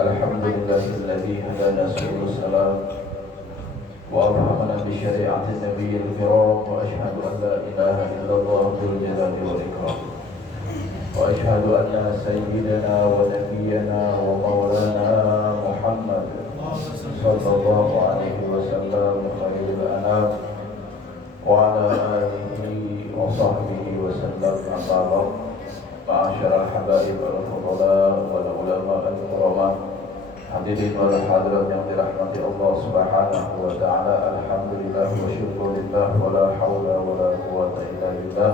Alhamdulillahilladzi hadana subul salam wa alhamana bi syari'atin nabiyil kiram wa ashhadu an la ilaha illallah dzul jalali wal ikram wa ashhadu anna sayyidana wa nabiyyana wa maulana Muhammad sallallahu alaihi wasallam khairul anam wa ala alihi wa sahbihi wa sallam amma ba'd. Ma'asyiral habaib wal fudala wal ulama al kiram, hadirin wal hadirat yang dirahmati Allah Subhanahu wa taala. Alhamdulillah wa syukurillah wa la haula wa la quwwata illa billah.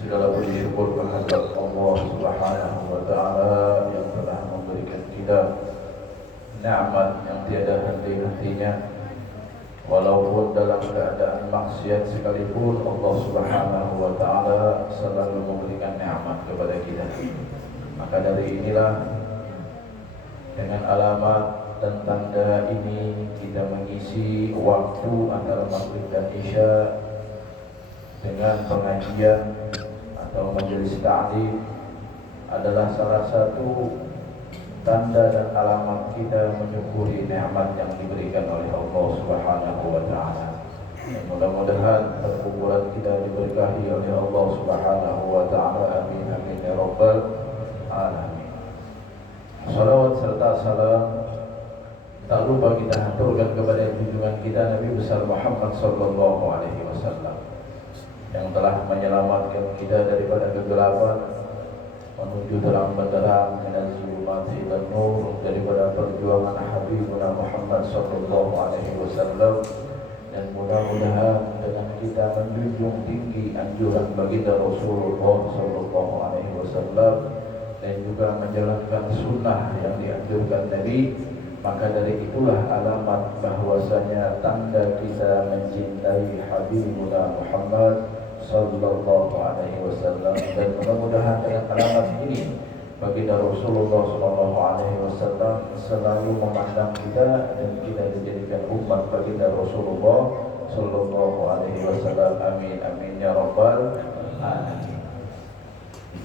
Segala puji syukur kehadirat Allah Subhanahu wa taala yang telah memberikan kita nikmat yang tiada henti-hentinya. Walaupun dalam keadaan maksiat sekalipun, Allah Subhanahu wa taala selalu memberikan nikmat kepada kita. Maka dari inilah, dengan alamat dan tanda ini, kita mengisi waktu antara maghrib dan isya dengan pengajian atau majelis ta'lim adalah salah satu tanda dan alamat kita menyukuri nikmat yang diberikan oleh Allah Subhanahu wa taala. Mudah-mudahan perkumpulan kita diberkahi oleh Allah Subhanahu wa taala. Amin amin ya rabbal alamin. Salawat serta salam tak lupa kita haturkan kepada junjungan kita Nabi besar Muhammad sallallahu alaihi wasallam yang telah menyelamatkan kita daripada kegelapan menuju terang benderang, minaz zulumati ilan nur, daripada perjuangan Habibuna Muhammad sallallahu alaihi wasallam. Dan mudah-mudahan dengan kita menjunjung tinggi anjuran baginda Rasulullah sallallahu alaihi wasallam dan juga menjalankan sunnah yang dianjurkan Nabi, maka dari itulah alamat bahwasanya tanda kita mencintai Habibuna Muhammad sallallahu alaihi wasallam. Dan mudah-mudahan dengan alamat ini baginda Rasulullah sallallahu alaihi wasallam selalu memandang kita dan kita dijadikan umat baginda Rasulullah sallallahu alaihi wasallam. Amin amin ya rabbal alamin.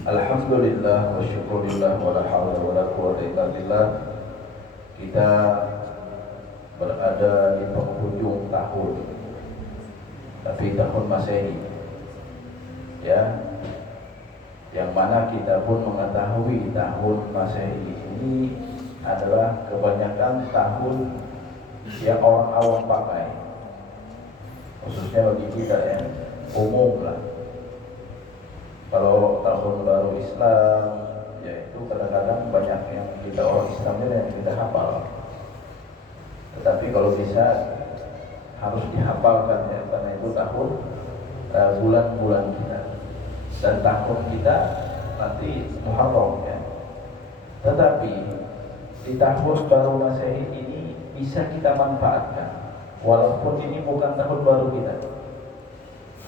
Alhamdulillah wa syukurillah wa la haula wa la quwwata illa billah. Kita berada di penghujung tahun, tapi tahun Masehi, ya, yang mana kita pun mengetahui tahun Masehi ini adalah kebanyakan tahun yang orang awam pakai, khususnya bagi kita yang umum lah. Kalau tahun baru Islam, yaitu kadang-kadang banyak yang kita orang Islamnya yang kita hafal. Tetapi kalau bisa harus dihafalkan, ya, karena itu tahun bulan-bulan kita dan tahun kita nanti Muharram, ya. Tetapi di tahun baru Masehi ini bisa kita manfaatkan, walaupun ini bukan tahun baru kita,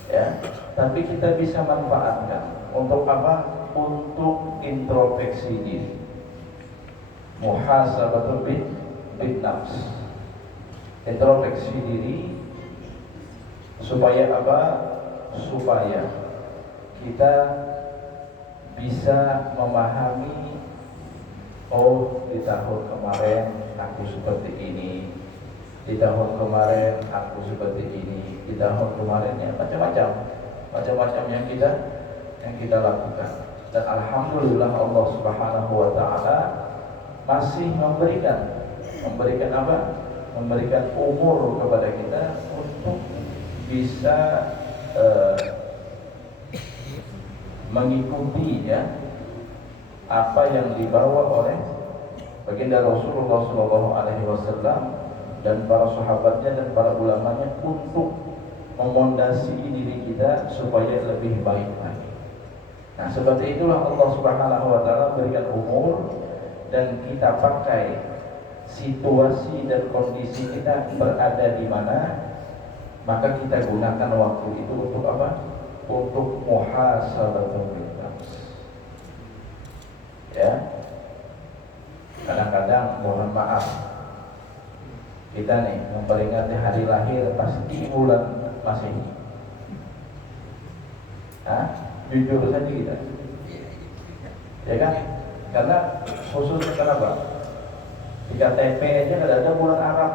ya, tapi kita bisa manfaatkan untuk apa? Untuk introspeksi diri, muhasabatul bin nafs, introspeksi diri supaya apa? Supaya kita bisa memahami, oh, di tahun kemarin aku seperti ini, di tahun kemarin aku seperti ini, di tahun kemarin, ya, macam-macam yang kita lakukan. Dan alhamdulillah Allah Subhanahu wa taala masih memberikan apa? Memberikan umur kepada kita untuk bisa mengikuti, ya, apa yang dibawa oleh baginda Rasulullah sallallahu alaihi wasallam dan para sahabatnya dan para ulamanya untuk memondasi diri kita supaya lebih baik lagi. Nah, seperti itulah Allah Subhanahu wa taala berikan umur dan kita pakai situasi dan kondisi kita berada di mana, maka kita gunakan waktu itu untuk apa? Untuk muhasabatul nafs. Ya. Kadang-kadang mohon maaf, kita nih memperingati hari lahir pasti bulan Masehi. Jujur saja kita, ya kan? Karena khususnya kenapa? Di KTP aja nggak ada bulan Arab,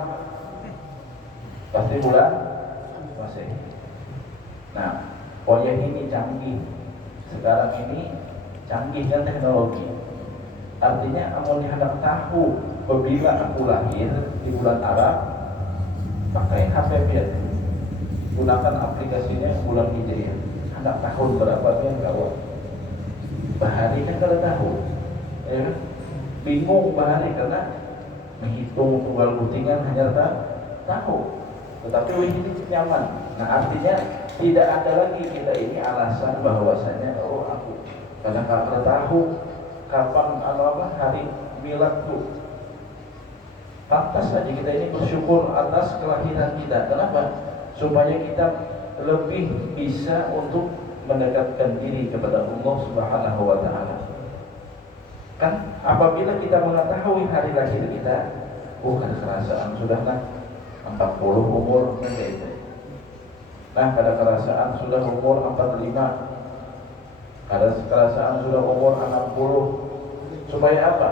pasti bulan Masehi. Nah, proyek ini canggih. Sekarang ini canggih kan teknologi. Artinya amun hendak tahu apabila aku lahir di bulan Arab, pakai HPP, gunakan aplikasinya bulan Hijriah. Hendak tahun berapa dia kawan? Bahari kan kalau tahu, ya kan? Bingung bahari karena menghitung tunggal butingan hanya tahu. Tetapi ini nyaman. Nah, artinya tidak ada lagi kita ini alasan bahwasanya aku karena kalau tahu kapan hari miladku. Pantas saja kita ini bersyukur atas kelahiran kita. Kenapa? Supaya kita lebih bisa untuk mendekatkan diri kepada Allah Subhanahu wa taala. Kan apabila kita mengetahui hari lahir kita, bukan kerasaan sudahlah 40 umur gitu. Nah, pada kerasaan sudah umur 45, ada kerasaan sudah umur 60. Supaya apa?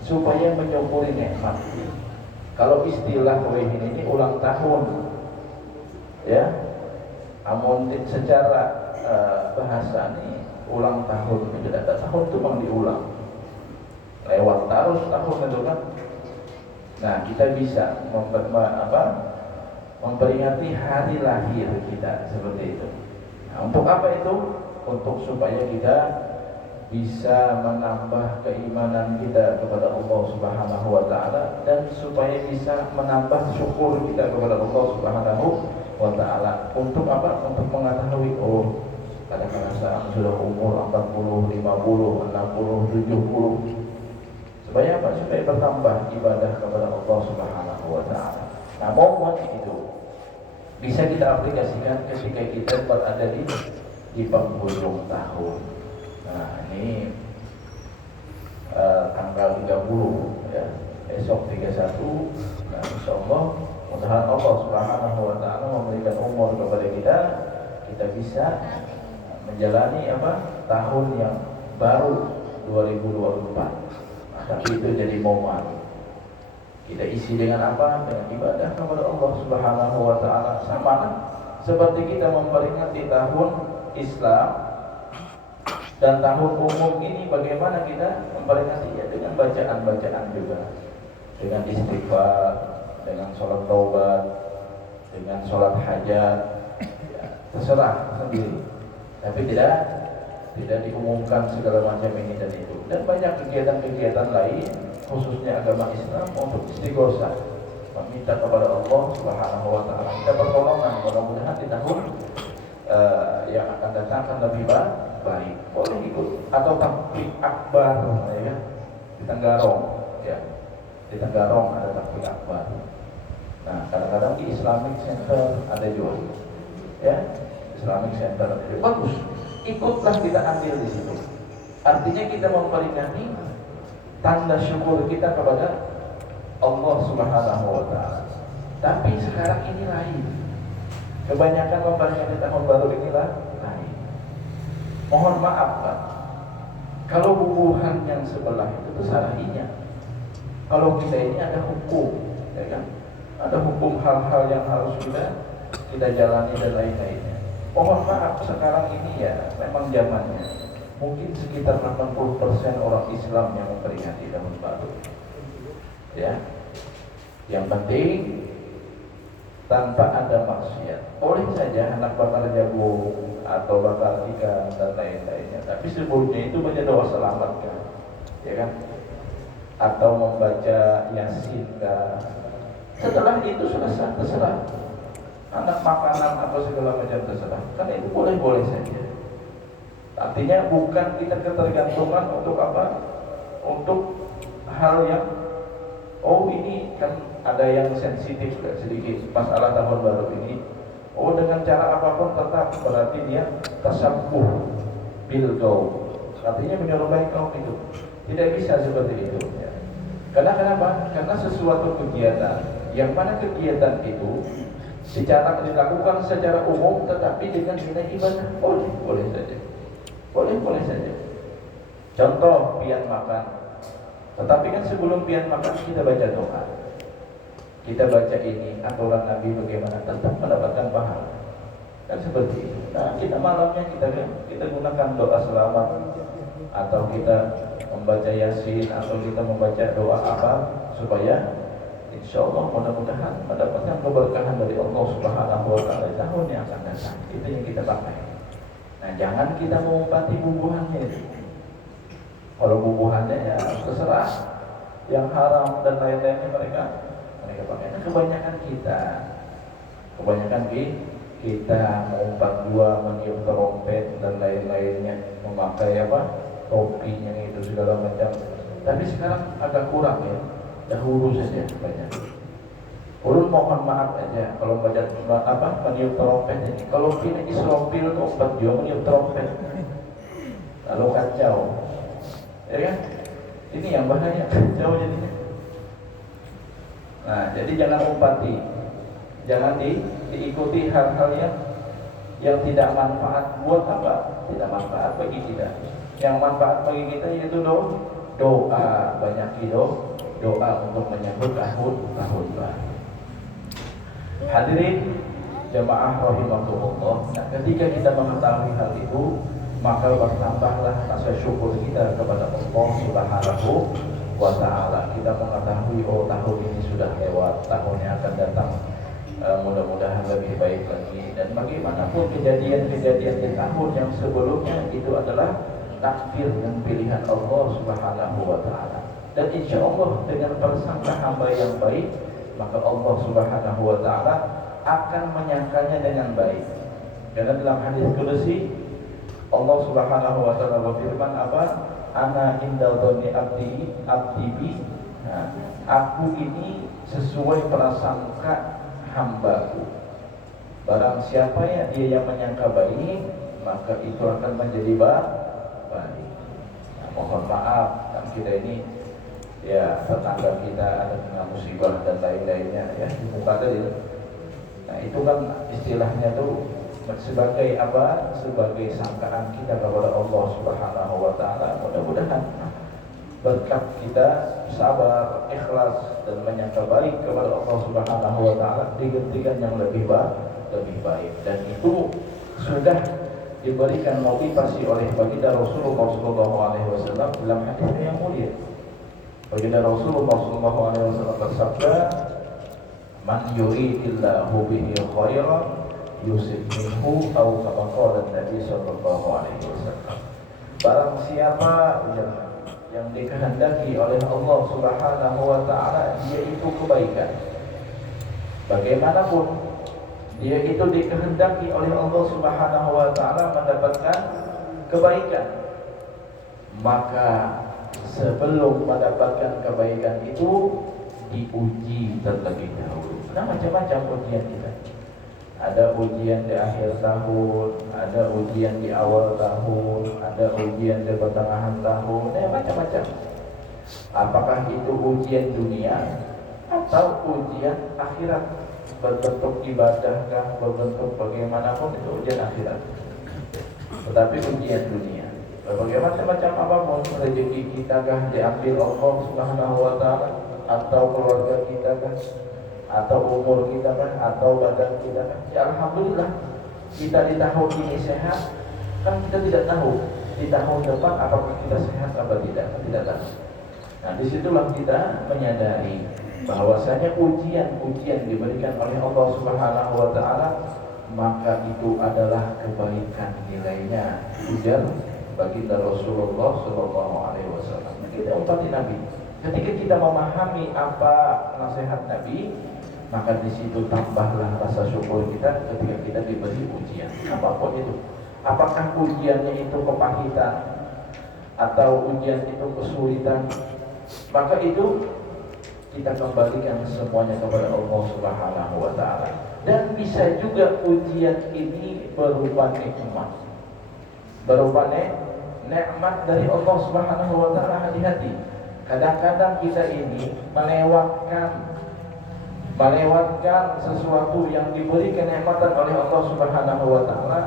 Supaya menyukuri nikmat. Kalau istilah ini ulang tahun, ya, amun secara bahasa ini ulang tahun itu tidak tahun itu bang diulang, lewat terus tahun itu kan. Nah, kita bisa memperingati hari lahir kita seperti itu. Nah, untuk apa itu? Untuk supaya kita bisa menambah keimanan kita kepada Allah Subhanahu wa taala dan supaya bisa menambah syukur kita kepada Allah Subhanahu wa taala. Untuk apa? Untuk mengetahui pada saat sudah umur 40, 50, 60, 70. Supaya apa? Supaya bertambah ibadah kepada Allah Subhanahu wa taala. Nah, momen itu bisa kita aplikasikan ketika kita berada di penghujung tahun. Nah, ini tanggal 30 ya, besok 31. Nah, insyaallah mudah-mudahan Allah Subhanahu wa taala memberikan umur kepada kita bisa menjalani tahun yang baru 2024. Nah, tapi itu jadi momen kita isi dengan apa? Dengan ibadah kepada Allah Subhanahu wa taala. Sama seperti kita memperingati tahun Islam dan tahun umum ini, bagaimana kita memperingati ya dengan bacaan-bacaan juga, dengan istighfar, dengan sholat taubat, dengan sholat hajat, ya, terserah sendiri. Tapi tidak diumumkan segala macam ini dan itu. Dan banyak kegiatan-kegiatan lain, khususnya agama Islam, untuk istighosah, meminta kepada Allah Subhanahu wa taala kita pertolongan. Mudah-mudahan di tahun yang akan datang akan lebih baik. Boleh ikut atau takbir akbar, ya, di Tenggarong, ya, di Tenggarong ada takbir akbar. Nah, kadang-kadang di Islamic Center ada juga, ya, Islamic Center ada juga. Bagus, ikutlah kita ambil di situ. Artinya kita memperingati tanda syukur kita kepada Allah Subhanahu wa taala. Tapi sekarang ini lain. Kebanyakan memperingati tahun baru inilah lain. Mohon maaf Pak, kalau bubuhan yang sebelah itu syar'inya. Kalau kita ini ada hukum, ya kan? Ada hukum hal-hal yang harus kita jalani dan lain-lainnya. Mohon maaf, sekarang ini ya memang zamannya. Mungkin sekitar 80% orang Islam yang memperingati tahun baru. Ya. Yang penting tanpa ada maksiat. Boleh saja anak bakar jagung atau bakar ikan dan lain-lainnya, tapi sebelumnya itu baca doa selamat kan, ya kan? Atau membaca Yasin kan. Setelah itu terserah. Anak makanan atau segala macam terserah. Karena itu boleh-boleh saja. Artinya bukan kita ketergantungan untuk apa? Untuk hal yang ini kan ada yang sensitif sedikit masalah tahun baru ini. Dengan cara apapun tetap berarti dia tasambuh bil gaul. Artinya menyerupai kaum itu. Tidak bisa seperti itu. Ya. Karena kenapa? Karena sesuatu kegiatan yang mana kegiatan itu secara dilakukan secara umum tetapi dengan nilai ibadah boleh saja. Boleh saja. Contoh pian makan. Tetapi kan sebelum pian makan kita baca doa. Kita baca ini aturan Nabi bagaimana tetap mendapatkan pahala. Kan seperti itu. Nah, kita malamnya kita gunakan doa selamat, atau kita membaca Yasin, atau kita membaca doa apa supaya insya Allah mudah-mudahan mendapatkan keberkahan dari Allah Subhanahu wa Ta'ala di tahun yang akan datang. Itu yang kita pakai. Nah, jangan kita mengumpati bubuhannya itu. Kalau bubuhannya ya terserah, yang haram dan lain-lainnya mereka pakai. Nah, kebanyakan kita mengumpat dua, meniup trompet dan lain-lainnya, memakai topinya itu segala macam. Tapi sekarang agak kurang ya. Dahulu saja banyak. Ulun mohon maaf aja kalau baca meniup trompet ini. Kalau kita isropil umpat dia meniup trompet, lalu kacau, ya kan? Ini yang bahaya, kacau jadinya. Nah, jadi jangan umpati, jangan diikuti hal-hal yang tidak manfaat. Buat apa? Tidak manfaat bagi kita. Yang manfaat bagi kita yaitu doa, banyak doa untuk menyambut tahun baru. Hadirin jamaah rahimakumullah. Nah, ketika kita mengetahui hal itu, maka bertambahlah rasa syukur kita kepada Allah Subhanahu wa Ta'ala. Kita mengetahui tahun ini sudah lewat, tahun yang akan datang mudah-mudahan lebih baik lagi. Dan bagaimanapun kejadian-kejadian di tahun yang sebelumnya itu adalah takdir dan pilihan Allah Subhanahu wa Ta'ala. Dan insya Allah dengan prasangka hamba yang baik, maka Allah Subhanahu wa Ta'ala akan menyangkanya dengan baik. Karena dalam hadis qudsi Allah Subhanahu wa Ta'ala berfirman ana indal dzanni abdi bi. Nah, aku ini sesuai prasangka hambaku. Barang siapa ya dia yang menyangka baik, maka itu akan menjadi baik. Nah, mohon maaf kan kita ini ya tetangga kita ada kena musibah dan lain-lainnya ya di muka tadi. Nah, itu kan istilahnya tuh sebagai sebagai sangkaan kita kepada Allah Subhanahu wa Ta'ala. Mudah-mudahan berkat kita sabar, ikhlas dan menyangka baik kepada Allah Subhanahu wa Ta'ala digantikan yang lebih baik. Dan itu sudah diberikan motivasi oleh baginda Rasulullah SAW dalam hadis yang mulia. Baginda Rasulullah SAW bersabda, "Man yuridillahu bihi khairan yusib minhu," atau kama qala Nabi sallallahu alaihi wasallam. Barang siapa yang dikehendaki oleh Allah Subhanahu wa Ta'ala yaitu kebaikan, bagaimanapun dia itu dikehendaki oleh Allah Subhanahu wa Ta'ala mendapatkan kebaikan, maka sebelum mendapatkan kebaikan itu diuji terlebih dahulu. Nah, macam-macam ujian kita. Ada ujian di akhir tahun, ada ujian di awal tahun, ada ujian di pertengahan tahun, macam-macam. Apakah itu ujian dunia atau ujian akhirat? Berbentuk ibadahkah, berbentuk bagaimanapun itu ujian akhirat. Tetapi ujian dunia, berbagai macam apapun, rezeki kita kah diambil Allah Subhanahu wa Ta'ala, atau keluarga kita kah, atau umur kita kah, atau badan kita kah? Ya alhamdulillah kita di tahun ini sehat. Kan kita tidak tahu di tahun depan apakah kita sehat atau tidak tahu. Nah, disitulah kita menyadari bahwasanya ujian diberikan oleh Allah Subhanahu wa Ta'ala, maka itu adalah kebaikan nilainya. Ujar baginda Rasulullah Sallallahu Alaihi Wasallam. Kita umpati Nabi. Ketika kita memahami apa nasihat Nabi, maka di situ tambahlah rasa syukur kita ketika kita diberi ujian apapun itu. Apakah ujiannya itu kepahitan atau ujian itu kesulitan, maka itu kita kembalikan semuanya kepada Allah Subhanahu wa Ta'ala. Dan bisa juga ujian ini berupa nikmat, berupa nikmat dari Allah Subhanahu wa Ta'ala. Hati-hati, kadang-kadang kita ini melewatkan sesuatu yang diberi kenikmatan oleh Allah Subhanahu wa Ta'ala.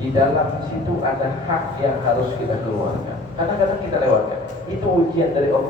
Di dalam situ ada hak yang harus kita keluarkan. Kadang-kadang kita lewatkan. Itu ujian dari Allah